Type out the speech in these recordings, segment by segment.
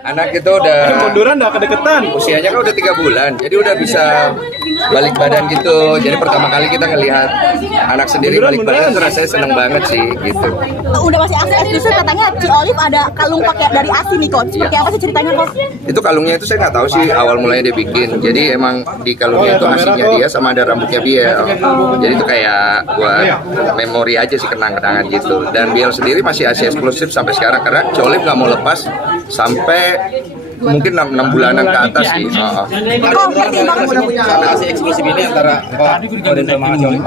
Anak itu udah munduran, udah kedeketan. usianya kan udah 3 bulan, jadi udah bisa balik badan gitu. Jadi pertama kali kita ngelihat anak sendiri balik badan, rasanya seneng banget sih gitu. Udah masih ASI eksklusif, katanya Ci Olive ada kalung pakai dari ASI nih kok. Seperti apa sih ceritanya kok? Itu kalungnya itu saya nggak tahu sih awal mulanya dia bikin. Jadi emang di kalungnya itu aslinya dia sama ada rambutnya Biel. Jadi itu kayak buat memori aja sih, kenang-kenangan gitu. Dan Biel sendiri masih ASI eksklusif sampai sekarang karena Ci Olive nggak mau lepas sampai mungkin 6 bulanan ke atas sih. Udah punya ASI eksklusif ini antara Oden sama Ci Olive.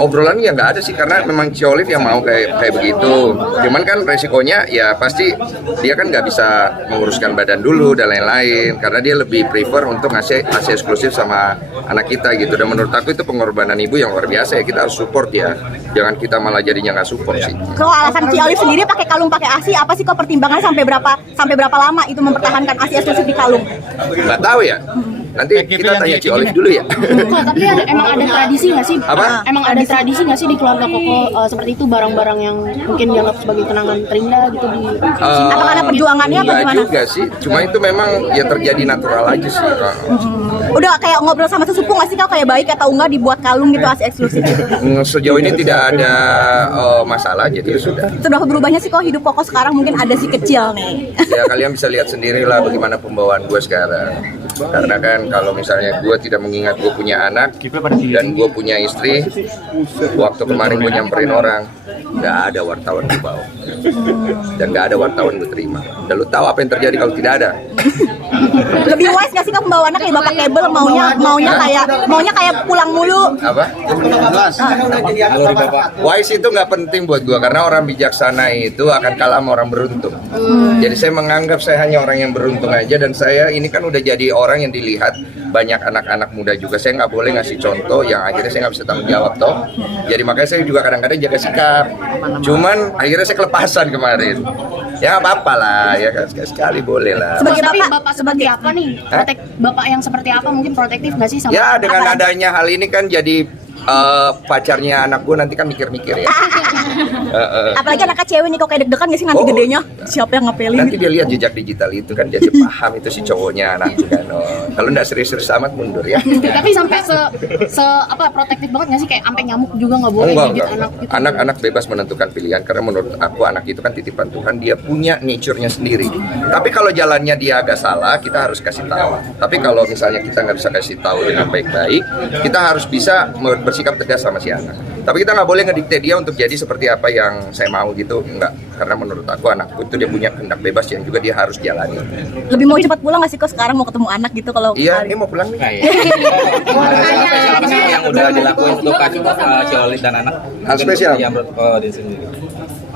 Obrolan ya nggak ada sih karena memang Ci Olive yang mau kayak begitu. Cuman kan resikonya ya pasti dia kan nggak bisa menguruskan badan dulu dan lain-lain karena dia lebih prefer untuk ngasih ASI eksklusif sama anak kita gitu. Dan menurut aku itu pengorbanan ibu yang luar biasa ya, kita harus support ya. Jangan kita malah jadinya nggak support sih. Kalau alasan Ci Olive sendiri pakai kalung pakai ASI apa sih kok, pertimbangannya sampai berapa lama itu mempertahankan ASI eksklusif di kalung? Nggak tahu ya. Nanti kita tanya Ci Olive dulu ya. Kok, tapi emang ada tradisi nggak sih? Apa? Emang ada tradisi nggak sih di keluarga Koko seperti itu, barang-barang yang mungkin dianggap sebagai kenangan terindah gitu di Apakah ada perjuangannya apa Enggak gimana? juga sih, cuma itu memang ya terjadi natural aja sih. Udah kayak ngobrol sama sesepuh nggak sih kau kayak baik atau enggak dibuat kalung gitu ASI eksklusif? Sejauh ini tidak ada masalah, jadi sudah. Sudah berubahnya sih kok hidup Koko sekarang, mungkin ada si kecil nih. Ya kalian bisa lihat sendiri lah bagaimana pembawaan gue sekarang. Karena kan kalau misalnya gue tidak mengingat gue punya anak dan gue punya istri, waktu kemarin gue nyamperin orang, nggak ada wartawan di bawah dan nggak ada wartawan gue terima. Dan lu tahu apa yang terjadi kalau tidak ada? Lebih wise nggak sih kok pembawaannya kayak bapak kabel, maunya kayak pulang mulu? Apa? Wise itu nggak penting buat gue karena orang bijaksana itu akan kalah sama orang beruntung. Jadi saya menganggap saya hanya orang yang beruntung aja, dan saya ini kan udah jadi orang yang dilihat banyak anak-anak muda juga. Saya nggak boleh ngasih contoh yang akhirnya saya nggak bisa tanggung jawab toh. Jadi makanya saya juga kadang-kadang jaga sikap. Cuman akhirnya saya kelepasan kemarin. Ya nggak apa-apa lah, ya sekali boleh lah. Tapi bapak seperti apa nih? Bapak yang seperti apa, mungkin protektif nggak sih sama? Ya dengan adanya hal ini kan jadi pacarnya anak gue nanti kan mikir-mikir ya. Apalagi anak cewek nih kok kayak deg-degan nggak sih nanti gedenya siapa yang ngapelin? Nanti dia lihat jejak digital itu kan jadi paham itu si cowoknya anak kan. Kalau nggak serius-serius amat mundur ya. Tapi sampai apa protektif banget nggak sih, kayak sampai nyamuk juga nggak boleh gigit anak gitu? Anak-anak bebas menentukan pilihan karena menurut aku anak itu kan titipan Tuhan, dia punya nature-nya sendiri. Tapi kalau jalannya dia agak salah, kita harus kasih tahu. Tapi kalau misalnya kita nggak bisa kasih tahu dengan baik-baik, kita harus bisa bersikap tegas sama si anak. Tapi kita nggak boleh ngedikte dia untuk jadi seperti apa yang saya mau gitu, enggak. Karena menurut aku anakku itu dia punya kehendak bebas yang juga dia harus jalani. Lebih mau cepat pulang nggak sih kok sekarang mau ketemu anak gitu kalau? Iya, ini mau pulang nih. Spesial apa sih yang udah dilakuin untuk Ci Olive dan anak? Hal spesial? Yang menurut Oden sendiri.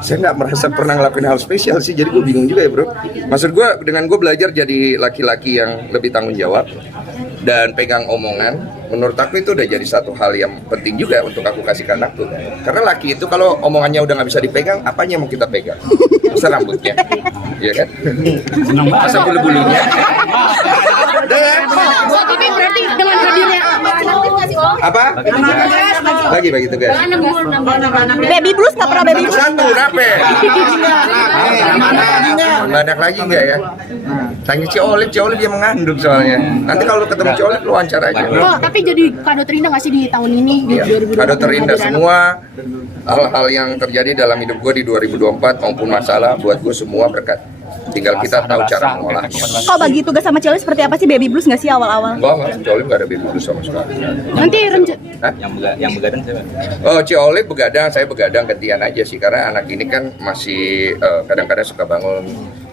Saya nggak merasa pernah ngelakuin hal spesial sih, jadi gue bingung juga ya bro. Maksud gue dengan gue belajar jadi laki-laki yang lebih tanggung jawab dan pegang omongan, menurut aku itu udah jadi satu hal yang penting juga untuk aku kasih ke anakku. Karena laki itu kalau omongannya udah nggak bisa dipegang, apanya mau kita pegang? Masa rambutnya, iya kan? Masa bulu-bulunya? Tapi berarti dengan hadirnya Apa? Bagi tugas. Baby blues nggak pernah baby blues? Satu, rape. Banyak lagi nggak ya? Tanya Ci Olive dia mengandung soalnya. Nanti kalau ketemu Ci Olive lu wawancara aja. kok, tapi jadi kado terindah nggak sih di tahun ini di 2024? Kado terindah semua hal-hal yang terjadi dalam hidup gue di 2024 maupun masalah buat gue semua berkat. Tinggal kita tahu cara mengolahnya. Kok bagi tugas sama Ci Olive seperti apa sih, baby blues nggak sih awal-awal? Enggak, Ci Olive nggak ada baby blues sama sekali. Nanti Yang begadang siapa? Oh, Ci Olive begadang, saya begadang gantian aja sih karena anak ini kan masih kadang-kadang suka bangun.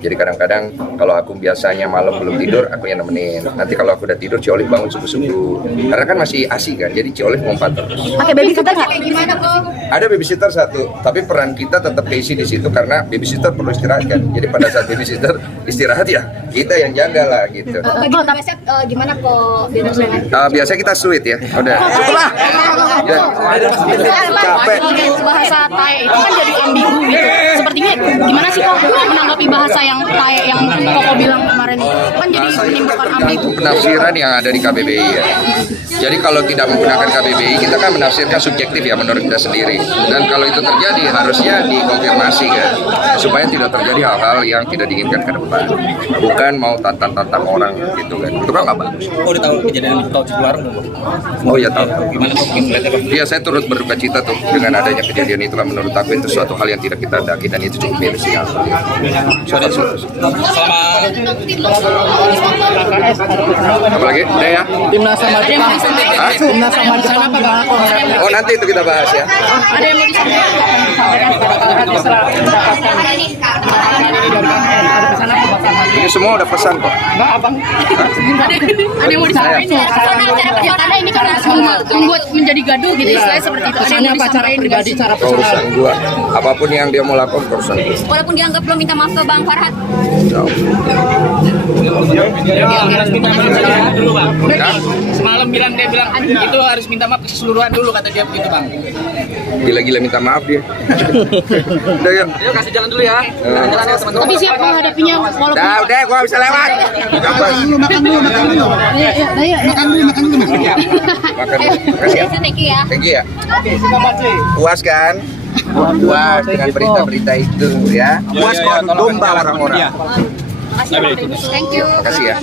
Jadi kadang-kadang kalau aku biasanya malam belum tidur, aku yang nemenin. Nanti kalau aku udah tidur, Ci Olive bangun subuh-subuh. Karena kan masih ASI kan, jadi Ci Olive ngompat terus. Pakai babysitter nggak? Ada babysitter satu, tapi peran kita tetap keisi di situ karena babysitter perlu istirahat kan. Jadi pada saat babysitter istirahat ya kita yang jaga lah gitu. gimana kok Biasanya kita sweet ya. Udah. Cukup lah. Ya. Capek. bahasa Thai itu kan jadi ambigu gitu. Sepertinya gimana sih kok menanggapi bahasa yang yang Koko bilang kemarin kan jadi Bahasa itu menimbulkan ambigu. tergantung penafsiran yang ada di KBBI ya. Jadi kalau tidak menggunakan KBBI, kita kan menafsirkan subjektif ya menurut kita sendiri. Dan kalau itu terjadi harusnya dikonfirmasi kan, supaya tidak terjadi hal-hal yang tidak diinginkan ke depan. Bukan mau tantang-tantang orang gitu kan. Itu kan nggak bagus. Oh, udah tahu kejadian di Tol Cipularang belum? Oh ya tahu. Gimana tuh melihatnya Bang? Iya, saya turut berduka cita tuh dengan adanya kejadian itu kan, menurut aku itu suatu hal yang tidak kita daki dan itu cukup miris ya. Selama Apalagi? Udah ya? Timnas sama Jepang. Hah? Timnas sama Jepang gimana kok? Oh nanti itu kita bahas ya. Ada yang mau disampaikan? Setelah mendapatkan ini dari sana pembatasan. Ini semua udah pesan kok. Mbak, abang. Ada yang mau disampaikan? Karena ini kan membuat menjadi gaduh gitu istilahnya seperti itu. Ada yang Pesannya mau apa, cara disampaikan? pribadi, cara Itu urusan personal? gua. Apapun yang dia mau lakukan urusan gua. Walaupun dianggap belum minta maaf ke Bang Farhad. Jauh. harus minta maaf dulu Bang. Ya. Semalam dia bilang itu harus minta maaf keseluruhan dulu kata dia begitu Bang. Gila-gila minta maaf dia. Udah yuk. Yuk kasih jalan dulu ya. Jalan ya teman-teman. Tapi siap menghadapinya walaupun Udah, gua bisa lewat. Makan dulu. Makan dulu. Makan. Makasih ya. Thank you ya. Thank you ya. Puas kan? Puas dengan berita-berita itu ya. Puas kok domba orang-orang. Thank you. Makasih ya.